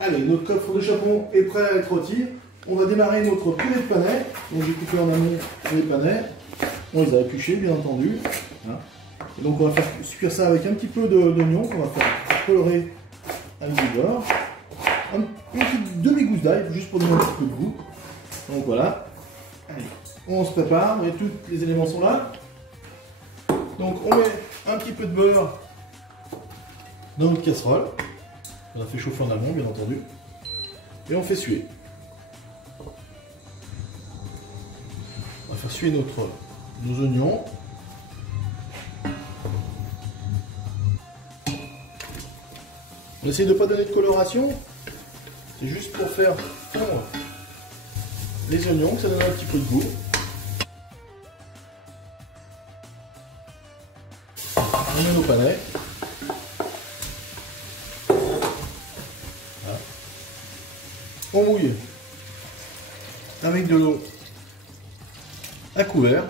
Allez, notre coffre de chapon est prêt à être rôti. On va démarrer notre purée de panais. Donc j'ai coupé en amont les panais. On les a épluchés, bien entendu. Voilà. Et donc on va faire cuire ça avec un petit peu d'oignon qu'on va faire colorer avec du beurre. Une petite demi-gousse d'ail, juste pour donner un petit peu de goût. Donc voilà. Allez, on se prépare, et tous les éléments sont là. Donc on met un petit peu de beurre dans notre casserole. On a fait chauffer en amont, bien entendu. Et on fait suer. On va faire suer nos oignons. On essaye de ne pas donner de coloration. C'est juste pour faire fondre les oignons, que ça donne un petit peu de goût. On met nos panais. Voilà. On mouille avec de l'eau à couvert,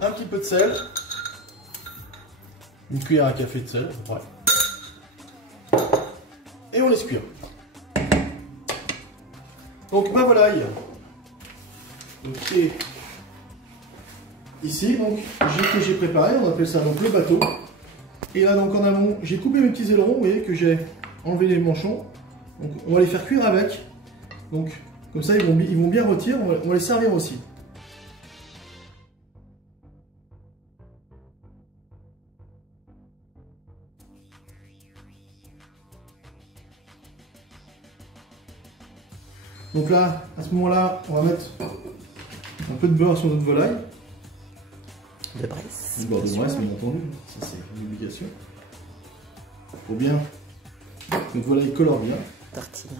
un petit peu de sel, une cuillère à café de sel, ouais. Et on laisse cuire. Donc ma volaille, qui est ici, donc que j'ai préparé, on appelle ça donc le bateau. Et là donc en amont, j'ai coupé mes petits ailerons, vous voyez que j'ai enlevé les manchons. Donc on va les faire cuire avec. Donc comme ça ils vont bien rôtir, on va les servir aussi. Donc là, à ce moment-là, on va mettre un peu de beurre sur notre volaille. De Bresse. Du beurre de Bresse, bien entendu. Ça, c'est une obligation. Pour bien que notre volaille colore bien. Tartine.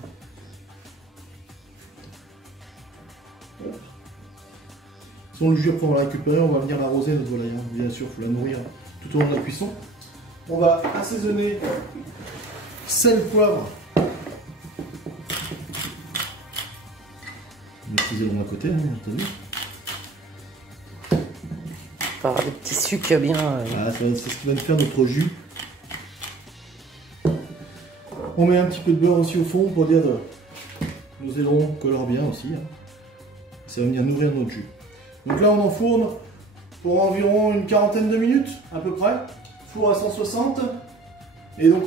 Voilà. Si on le jus, après on va la récupérer, on va venir l'arroser notre volaille. Hein. Bien sûr, il faut la nourrir tout au long de la cuisson. On va assaisonner sel, poivre. Les ailerons à côté, hein, entendu. Pour avoir des petits sucs bien. Voilà, c'est ce qui va nous faire notre jus. On met un petit peu de beurre aussi au fond pour dire que nos ailerons colorent bien aussi. Hein. Ça va venir nourrir notre jus. Donc là, on enfourne pour environ une quarantaine de minutes à peu près. Four à 160. Et donc,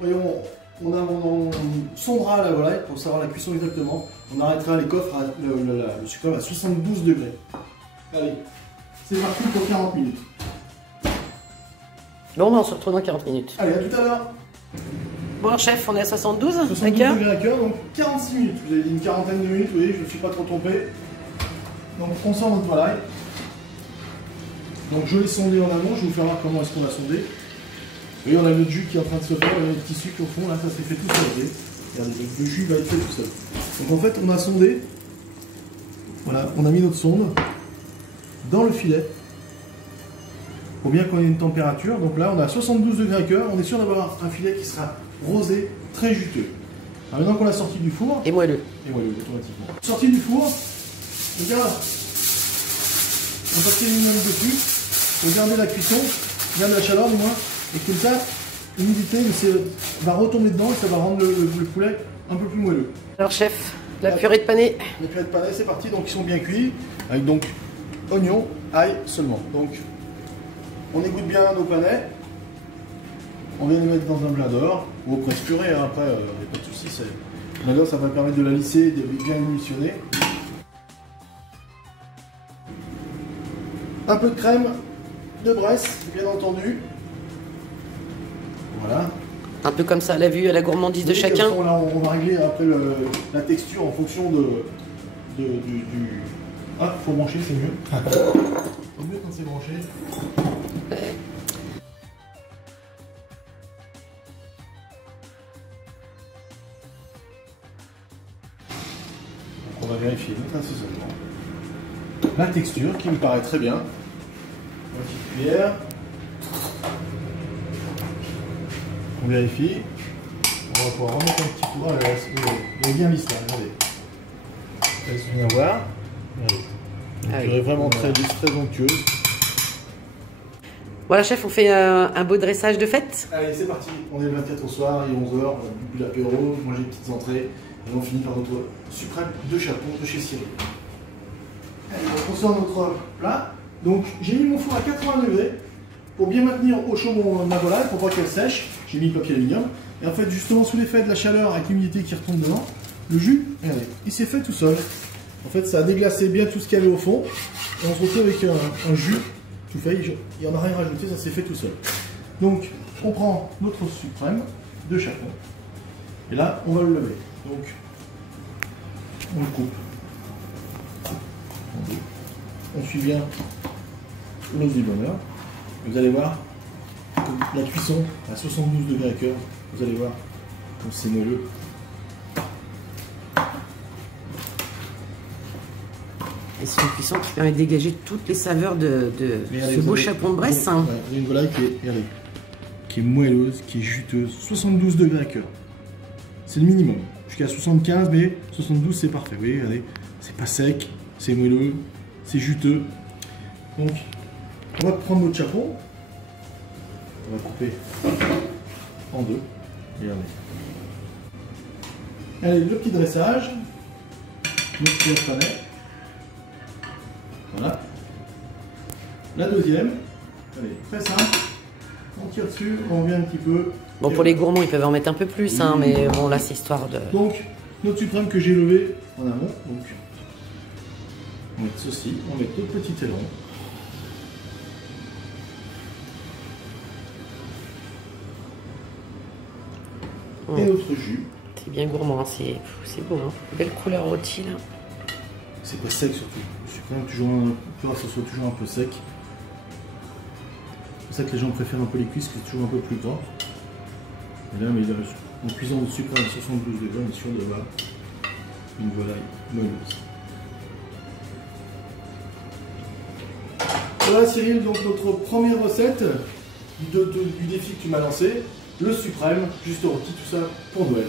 voyons. On sondera la volaille pour savoir la cuisson exactement. On arrêtera les coffres, le sucre à 72 degrés. Allez, c'est parti pour 40 minutes. Bon, on se retrouve dans 40 minutes. Allez, à tout à l'heure. Bon, chef, on est à 72 degrés à cœur, donc 46 minutes. Vous avez dit une quarantaine de minutes, vous voyez, je ne me suis pas trop trompé. Donc on sort notre volaille. Donc je l'ai sondé en amont, je vais vous faire voir comment est-ce qu'on l'a sondé. Vous voyez, on a notre jus qui est en train de se faire, on a le petit sucre au fond, là, ça s'est fait tout seul. Regardez, donc le jus va être fait tout seul. Donc en fait, on a sondé, voilà, on a mis notre sonde dans le filet, pour bien qu'on ait une température. Donc là, on a 72 degrés à cœur, on est sûr d'avoir un filet qui sera rosé, très juteux. Alors maintenant qu'on l'a sorti du four, et moelleux. Et moelleux, automatiquement. Sorti du four, regarde, on papier aluminium dessus, pour garder la cuisson, garder la chaleur du moins. Et comme ça, l'humidité va retomber dedans et ça va rendre le poulet un peu plus moelleux. Alors chef, la purée de panais. La purée de panais, c'est parti, donc ils sont bien cuits, avec donc oignons, ail seulement. Donc on égoutte bien nos panais, on vient les mettre dans un blender, ou au presse purée, hein, après il n'y a pas de souci, le blender ça va permettre de la lisser, de bien émulsionner. Un peu de crème de Bresse, bien entendu. Voilà. Un peu comme ça à la vue, à la gourmandise de chacun. Là, on va régler après la texture en fonction du... Ah, faut brancher, c'est mieux. C'est mieux quand c'est branché. Donc on va vérifier notre assaisonnement. La texture qui me paraît très bien. Une petite cuillère. On vérifie. On va pouvoir remettre un petit coup. Il est bien lisse là, regardez. Laisse bien voir. Regardez. Une purée vraiment très lisse, très onctueuse. Voilà, chef, on fait un beau dressage de fête. Allez, c'est parti. On est le 24 au soir, il est 11h, on a bu l'apéro, manger des petites entrées, et on finit par notre suprême de chapon de chez Cyril. Allez, on sort notre plat. Donc, j'ai mis mon four à 80 degrés pour bien maintenir au chaud ma volaille, pour pas qu'elle sèche. J'ai mis le papier aluminium. Et en fait, justement, sous l'effet de la chaleur avec l'humidité qui retombe dedans, le jus, regardez, il s'est fait tout seul. En fait, ça a déglacé bien tout ce qu'il y avait au fond. Et on se retrouve avec un jus tout fait. Il n'y en a rien rajouté, ça s'est fait tout seul. Donc, on prend notre suprême de chapon. Et là, on va le lever. Donc, on le coupe. On suit bien l'os du bonheur. Vous allez voir la cuisson à 72 degrés à cœur. Vous allez voir comme c'est moelleux. Et c'est une cuisson qui permet de dégager toutes les saveurs de ce beau chapon de Bresse. Hein. Vous avez une volaille qui est moelleuse, qui est juteuse. 72 degrés à cœur. C'est le minimum. Jusqu'à 75, mais 72 c'est parfait. Vous voyez, regardez, c'est pas sec, c'est moelleux, c'est juteux. Donc, on va prendre notre chapon. On va couper en deux. Regardez. Allez, le petit dressage. Notre petit panet. Voilà. La deuxième. Allez, très simple. On tire dessus, on revient un petit peu. Bon, pour les gourmands, ils peuvent en mettre un peu plus, hein, mais bon, là, c'est histoire de... Donc, notre suprême que j'ai levé en amont. Donc, on met ceci, on met deux petits ailerons. Et notre jus. C'est bien gourmand, hein, c'est beau, hein. Belle couleur rôtie, là. C'est pas sec surtout. Le suprême, toujours, ça soit toujours un peu sec. C'est pour ça que les gens préfèrent un peu les cuisses, qui sont toujours un peu plus gras. Et là, mais en cuisant le sucre à 72 degrés, on est sûr d'avoir une volaille moelleuse. Voilà Cyril, donc notre première recette du défi que tu m'as lancé, le suprême, juste rôti, tout ça pour Noël.